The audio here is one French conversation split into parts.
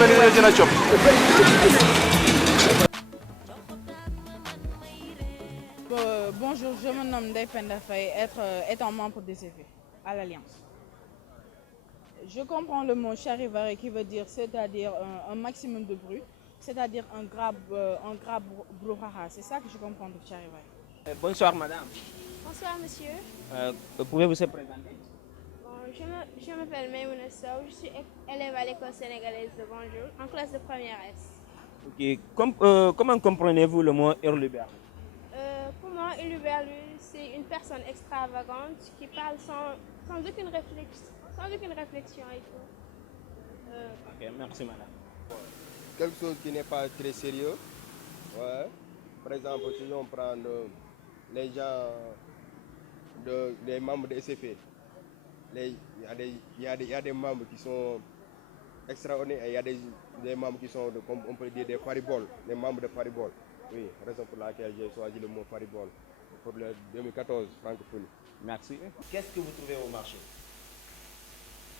Bonjour, je me nomme Ndeye Faye, étant membre des effets à l'Alliance. Je comprends le mot charivari qui veut dire, c'est-à-dire un maximum de bruit, c'est-à-dire un grave brouhaha. C'est ça que je comprends de charivari. Bonsoir madame. Bonsoir monsieur. Pouvez-vous se présenter? Bon, je m'appelle Maïmouna Sow, je suis élève à l'école sénégalaise de Bonjour, en classe de première S. Ok. Comment comprenez-vous le mot hurluberlu? Pour moi, Uluberlu, c'est une personne extravagante qui parle sans aucune réflexion et tout. Ok, merci madame. Quelque chose qui n'est pas très sérieux. Ouais. Par exemple, si on prend les gens, les membres de SFE, il y a des membres qui sont extraordinaires et il y a des membres qui sont, comme on peut dire, des fariboles, des membres de faribole. Oui, raison pour laquelle j'ai choisi le mot faribole pour le 2014 francophonie. Merci. Qu'est-ce que vous trouvez au marché?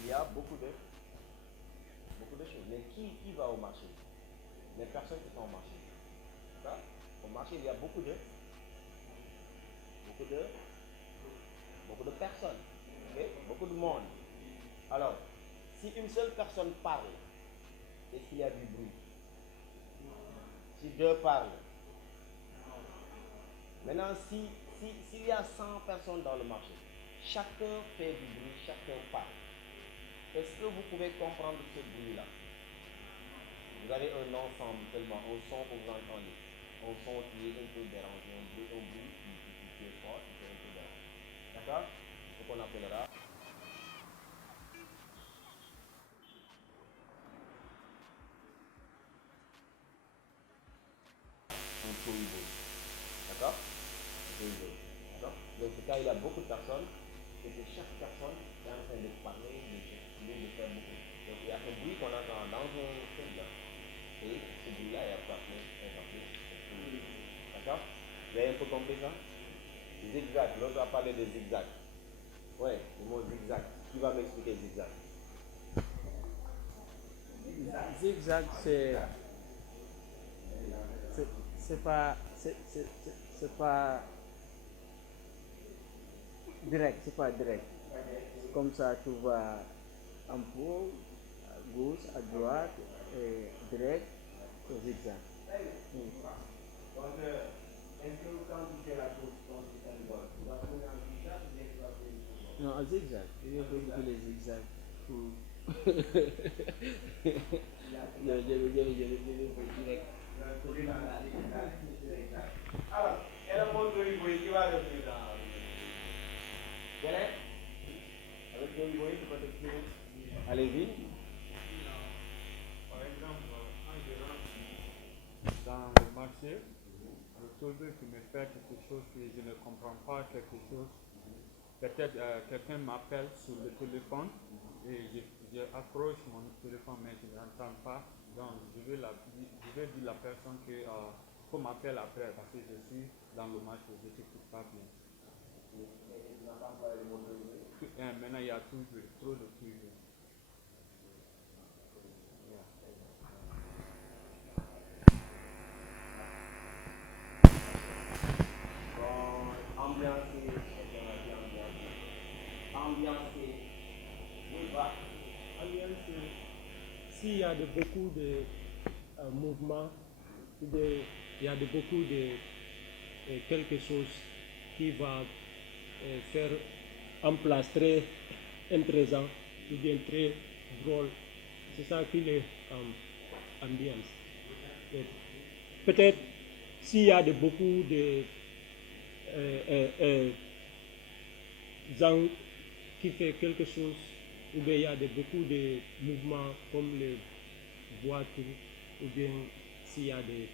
Il y a beaucoup de choses. Mais qui va au marché? Les personnes qui sont au marché. Ça, au marché, il y a beaucoup de personnes. Okay? Beaucoup de monde. Alors, si une seule personne parle, est-ce qu'il y a du bruit? Si deux parlent. Maintenant, s'il y a 100 personnes dans le marché, chacun fait du bruit, chacun parle. Est-ce que vous pouvez comprendre ce bruit-là? Vous avez un ensemble seulement, un son que vous entendez, un son qui est un peu dérangeant, un bruit qui est fort, qui est un peu dérangeant. D'accord? Ce qu'on appellera un tollboy. D'accord? Un tollboy. D'accord? Donc, ce cas, il y a beaucoup de personnes, et que chaque personne est en train de parler, de gesticuler, de faire beaucoup. Donc, il y a un bruit qu'on entend dans un celui-là. Et ce bruit-là est appelé. D'accord? Vous avez un peu compris ça? Zigzag, l'autre a parlé de zigzag. Ouais, le mot zigzag. Qui va m'expliquer zigzag? Zigzag, c'est pas direct, c'est pas direct. Comme ça, tu vas un peu à gauche, à droite, et direct, c'est zigzag. Donc, est-ce que quand tu fais la chose, quand tu fais le bol, tu vas tourner en zigzag ou bien tu vas faire une chose? Non, un zigzag. Il faut que les zigzags. Direct. Alors, et le mot Toriboy, qui va le plus dans quel est? Avec Toriboy, tu peux t'exprimer? Allez-y. Par exemple, dans le marché, le soldat qui me fait quelque chose que je ne comprends pas, quelque chose, peut-être quelqu'un m'appelle sur le téléphone et je accroche mon téléphone mais je n'entends pas. Donc je vais dire à la personne qu'on m'appelle après parce que je suis dans le marché, je ne t'écoute pas bien. Maintenant il y a toujours trop de toujours. Ambiancé. Oui, va. S'il y a beaucoup de mouvements, il y a beaucoup de quelque chose qui va faire en place très intéressant ou bien très drôle. C'est ça qui est ambiance. Peut-être s'il y a beaucoup de gens qui fait quelque chose, ou bien il y a beaucoup de mouvements comme les voitures, ou bien s'il y a des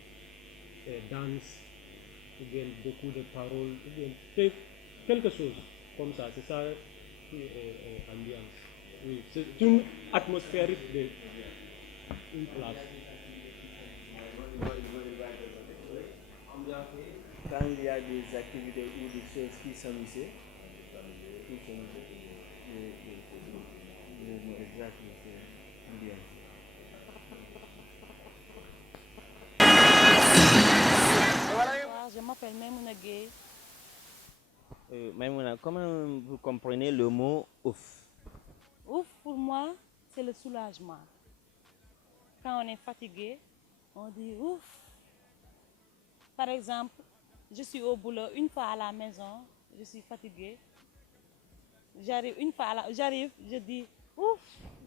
danses, ou bien beaucoup de paroles, ou bien quelque chose comme ça. C'est ça qui est ambiance. Oui, c'est une atmosphère d'une place. Quand il y a des activités ou des choses qui s'amusent, exactement, c'est ambiance. m'appelle Maimouna Gueye. Maïmouna, comment vous comprenez le mot ouf? Ouf, pour moi, c'est le soulagement. Quand on est fatigué, on dit ouf. Par exemple, je suis au boulot, une fois à la maison, je suis fatiguée. J'arrive, je dis ouf,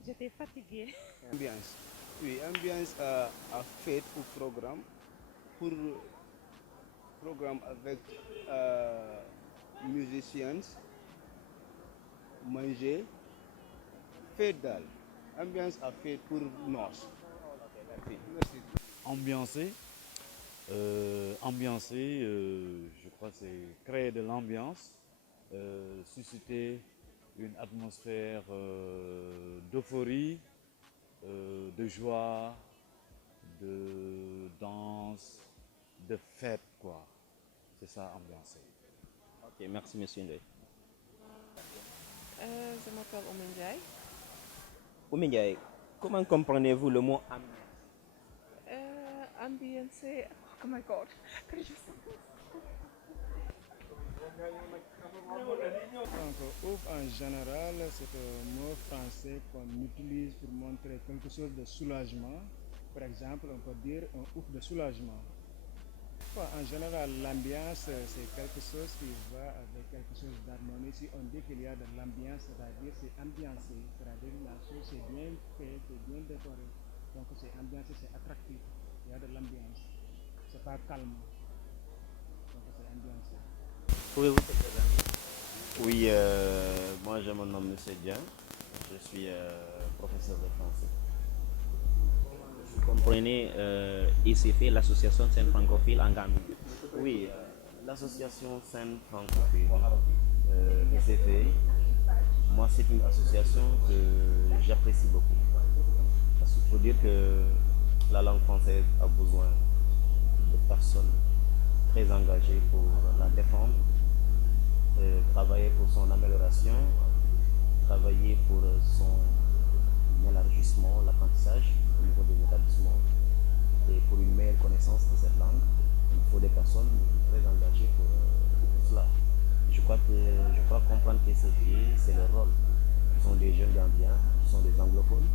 j'étais fatiguée. Ambiance. Oui, ambiance a fait pour programme avec musiciens, manger, fête dalle. Ambiance a fait pour noces. Merci. Ambiancer, je crois que c'est créer de l'ambiance, susciter une atmosphère d'euphorie, de joie, de danse, de fête, quoi. C'est ça, ambiancer. Ok, merci monsieur Ndoye. Je m'appelle Omenjai. Oumindiaye, comment comprenez-vous le mot ambiance? Ambiance, oh my god. Donc, ouf en général, c'est un mot français qu'on utilise pour montrer quelque chose de soulagement. Par exemple, on peut dire un ouf de soulagement. Bon, en général, l'ambiance, c'est quelque chose qui va avec quelque chose d'harmonie. Si on dit qu'il y a de l'ambiance, c'est-à-dire c'est ambiancé, c'est-à-dire la chose c'est bien fait, c'est bien décoré. Donc c'est ambiancé, c'est attractif. Il y a de l'ambiance. C'est pas calme. Donc c'est ambiancé. Pouvez-vous te présenter? Oui, moi je me nomme Monsieur Dian, je suis professeur de français. Vous comprenez ICF, l'association Scène francophile en Gambie? Oui, l'association Scène francophile, ICF, moi c'est une association que j'apprécie beaucoup. Parce qu'il faut dire que la langue française a besoin de personnes très engagées pour la défendre, travailler pour son amélioration, travailler pour son élargissement, l'apprentissage au niveau des établissements et pour une meilleure connaissance de cette langue. Il faut des personnes très engagées pour cela. Je crois comprendre que c'est leur rôle. Ce sont des jeunes Gambiens, qui sont des anglophones,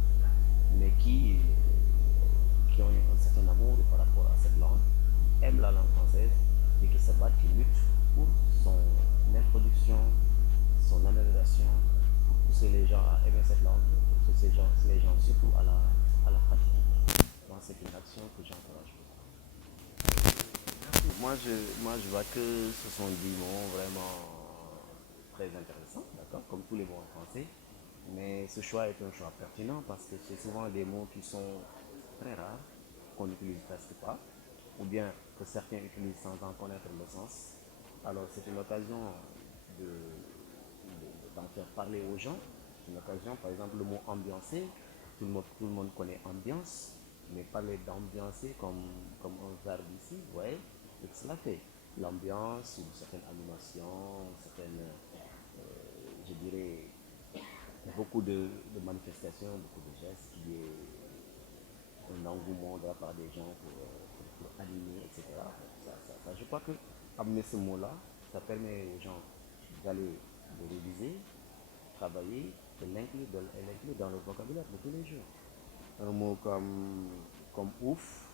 mais qui ont un certain amour par rapport à cette langue, aiment la langue française et qui se battent, qui luttent pour son introduction, son amélioration, pour pousser les gens à aimer cette langue, pour pousser les gens surtout à la pratiquer. Donc c'est une action que j'encourage. Moi je vois que ce sont des mots vraiment très intéressants, d'accord, comme tous les mots en français, mais ce choix est un choix pertinent parce que c'est souvent des mots qui sont très rares, qu'on n'utilise presque pas, ou bien que certains utilisent sans en connaître le sens. Alors c'est une occasion d'en faire parler aux gens. C'est une occasion, par exemple le mot ambiancer, tout le monde connaît ambiance, mais parler d'ambiancer comme un verbe ici, vous voyez, et que cela fait l'ambiance, une certaine animation, une certaine, je dirais, beaucoup de manifestations, beaucoup de gestes, qu'il y ait un engouement de la part des gens pour animer, etc. Je crois que amener ce mot-là, ça permet aux gens d'aller le réviser, travailler et l'inclure dans le vocabulaire de tous les jours. Un mot comme ouf,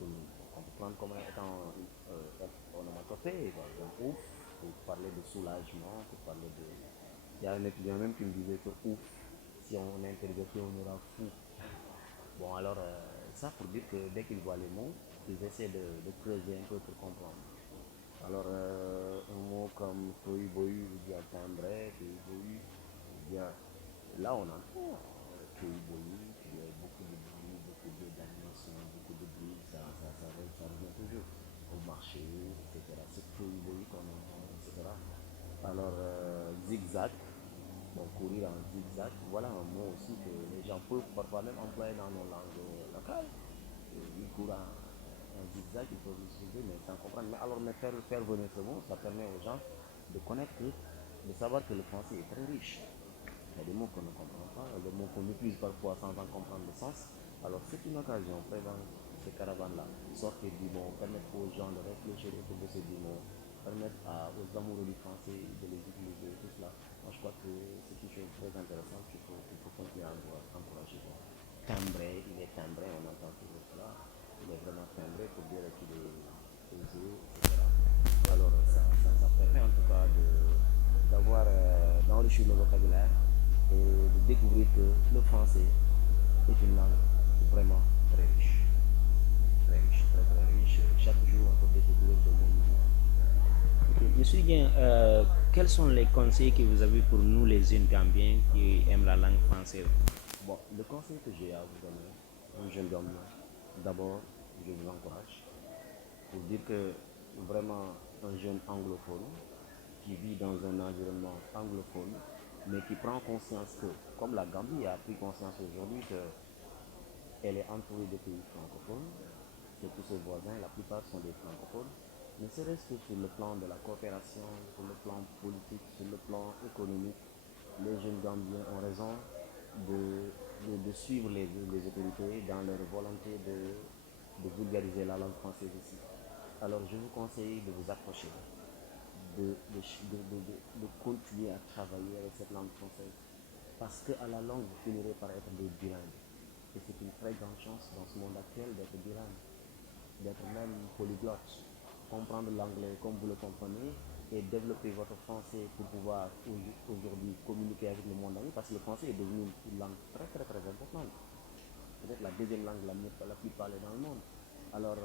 on peut prendre comme étant onomatopée, par exemple ouf, pour parler de soulagement, pour parler de... Il y a un étudiant même qui me disait que ouf, si on intervertit, on aura fou. Bon alors, ça pour dire que dès qu'ils voient les mots, ils essaient de creuser un peu pour comprendre. Alors, un mot comme Toiboyu, ou bien timbré, Toiboyu, ou bien là on entend Toiboyu, il y a beaucoup de bruit, beaucoup d'animation, beaucoup de bruit, ça revient toujours au marché, etc. C'est Toiboyu qu'on entend, etc. Alors, zigzag, bon, courir en zigzag, voilà un mot aussi que les gens peuvent parfois même employer dans nos langues locales. Ils courent en zigzag, ils peuvent l'utiliser, mais sans comprendre. Mais alors, faire venir ce mot, ça permet aux gens de connaître, de savoir que le français est très riche. Il y a des mots qu'on ne comprend pas, des mots qu'on utilise parfois sans en comprendre le sens. Alors, c'est une occasion, ces caravanes-là, sortent du mot, permettre aux gens de réfléchir autour de ces mots, permettre aux amoureux du français de les utiliser, tout cela. Moi, je crois que c'est une chose très intéressante qu'il faut continuer à encourager. Timbré, il est timbré, on entend toujours cela. Il est vraiment timbré pour dire qu'il est aisé, etc. Alors, ça permet en tout cas d'avoir d'enrichir le vocabulaire et de découvrir que le français est une langue vraiment très riche. Très riche, très très riche. Chaque jour, on peut découvrir de nouveaux. Monsieur Guin, quels sont les conseils que vous avez pour nous les jeunes Gambiens qui aiment la langue française? Bon, le conseil que j'ai à vous donner, un jeune Gambien, d'abord, je vous encourage pour dire que vraiment un jeune anglophone qui vit dans un environnement anglophone, mais qui prend conscience que, comme la Gambie a pris conscience aujourd'hui qu'elle est entourée de pays francophones, que tous ses voisins, la plupart sont des francophones, ne serait-ce que sur le plan de la coopération, sur le plan politique, sur le plan économique, les jeunes Gambiens ont raison de suivre les autorités dans leur volonté de vulgariser la langue française ici. Alors je vous conseille de vous approcher, de continuer à travailler avec cette langue française, parce qu'à la langue, vous finirez par être des bilingues. Et c'est une très grande chance dans ce monde actuel d'être bilingue, d'être même polyglotte, comprendre l'anglais comme vous le comprenez et développer votre français pour pouvoir aujourd'hui communiquer avec le monde entier, parce que le français est devenu une langue très très très importante. Peut-être la deuxième langue la plus parlée dans le monde. Alors,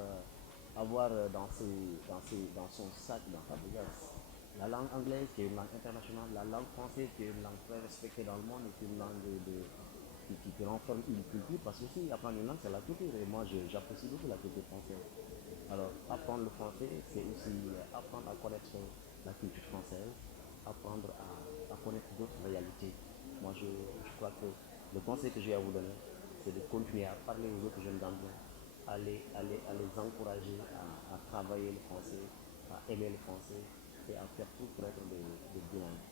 avoir dans son sac, dans sa besace, la langue anglaise qui est une langue internationale, la langue française qui est une langue très respectée dans le monde et qui est une langue qui renforce une culture, parce que si apprendre une langue c'est la culture et moi j'apprécie beaucoup la culture française. Alors apprendre le français c'est aussi apprendre à connaître la culture française, apprendre à connaître d'autres réalités. Moi je crois que le conseil que j'ai à vous donner c'est de continuer à parler aux autres jeunes Gambiens, à les encourager à travailler le français, à aimer le français et à faire tout pour être des bilingues.